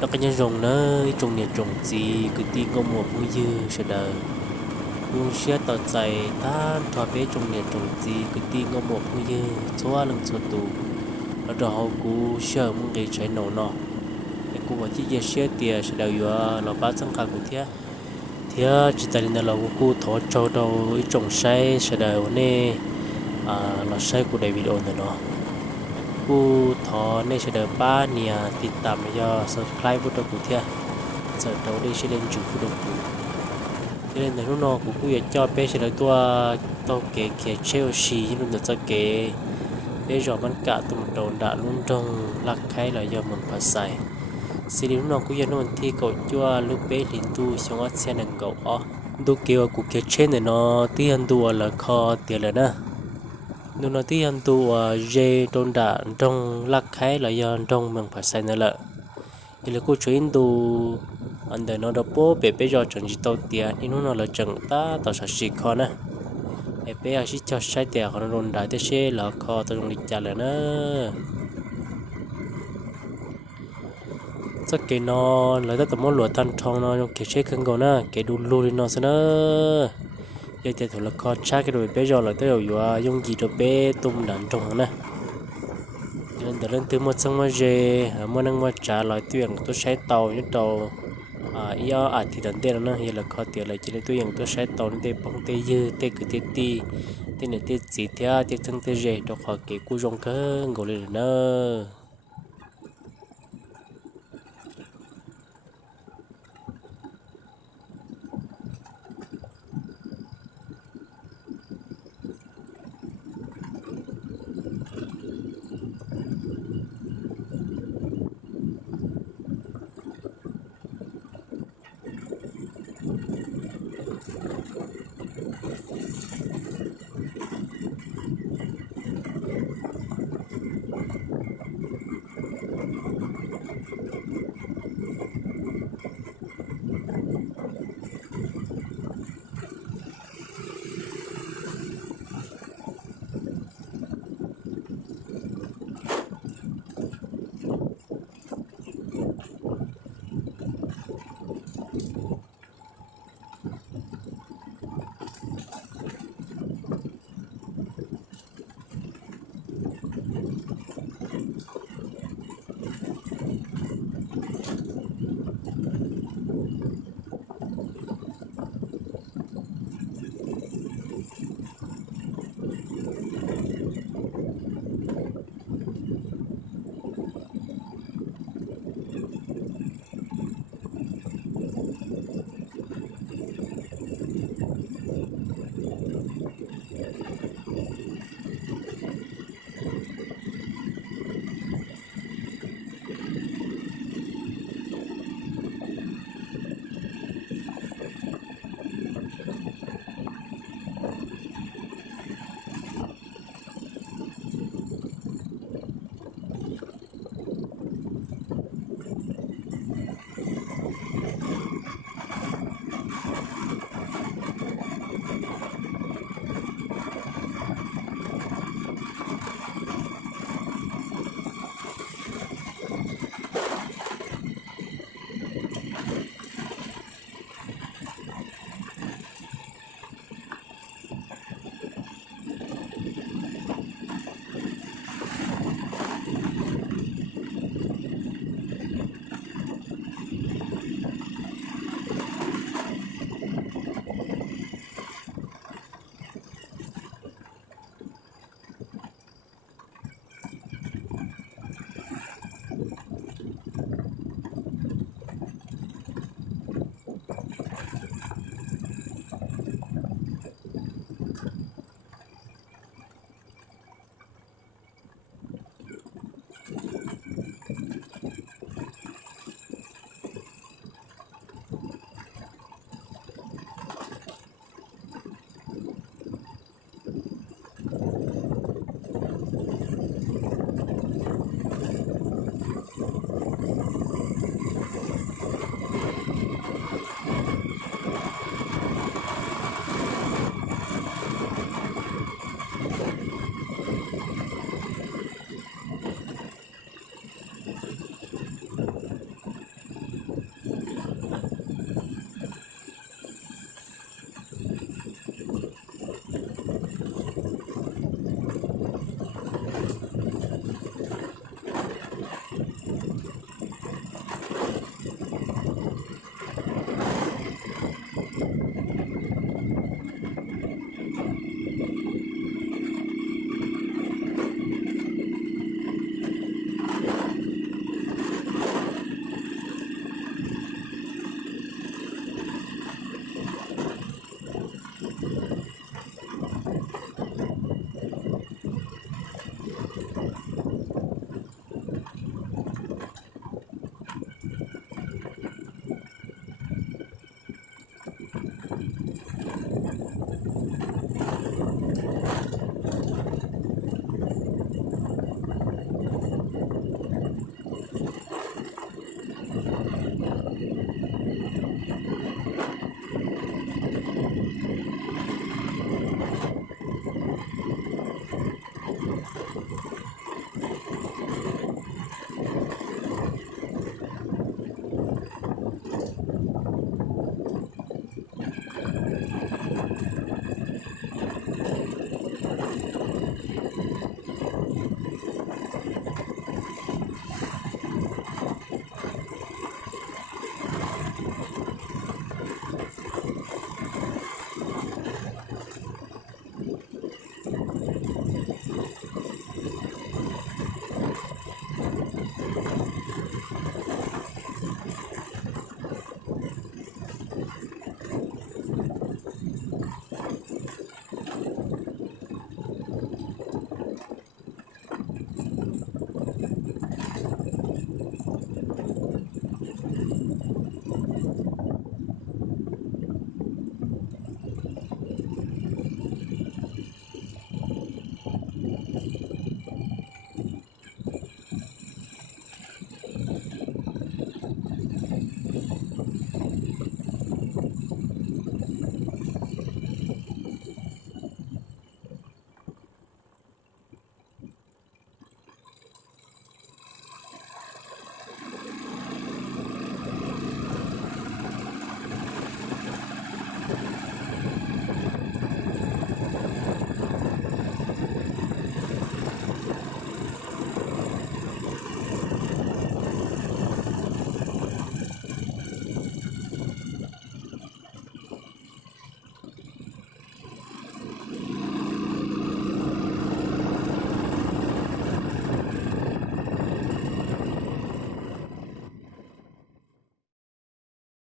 nó cái nhân rồng nơi trồng nhà trồng gì cứ ti có một vui dư sẽ đời luôn xe tờ chạy than cho bé trồng nhà trồng gì cứ ti có một vui dư xóa lưng xóa tù ở đó họ cú sợ muốn gây cháy nổ nọ để cú bảo chỉ giờ xe tiền sẽ đời vừa là ba trăm cả của thế chỉ tại nên là cú thọ cho đâu trồng say sẽ đời nè là say của đại video này nó cú thọ nên sẽ đời ba niaติดตามcho subscribe của tôi của thế giờ đầu đây sẽ lên chủ của tôi cho nên là lúc nào cũng cứ cho bé sẽ đời tôi kể Chelsea nhưng mà cho kể bây giờมันกะตุ่มโดนด่าลุ่นตรงรักใครเลยยอมมันภาษาสิริน้องกูยันวันที่เกาจัวลูกเป้ลินตูชงอัดเสียนังเกาอ๋อดูเกี่ยวกูเขียนเช่นเนาะที่อันตัวละคอเตียเลยนะดูเนาะที่อันตัวเจโดนด่าตรงรักใครเลยยอมตรงมันภาษานั่นแหละที่เรากูช่วยดูอันเดนอดโป้เป๊ะๆจอจังจิตตัวเตียนี่นู้นเราจังตาต่อสักสิคอนะbé ở xích cho sai tiền còn run đại thế xe là kho tôi dùng lịch trả lại nữa chắc cái nó lấy tới tầm món lụa tan thong nó cái xe khăn cầu na cái đu lu đi nó sẽ nữa giờ thì thôi là kho chắc cái rồi bé giờ là tới đầu dùng gì cho bé tung đạn trồng nè nên từ lên từ một sân mà về mà năng mà trả lại tiền tôi sai tàu như tàu do thì tận tiền nó hiện là khó tiền lại chỉ là tôi dùng tôi sẽ tốn để bằng tê dư tê cứ tê ti tê này tê gì thế tê thân tê dễ cho khỏi cái cú rong cơ ngồi lên nữa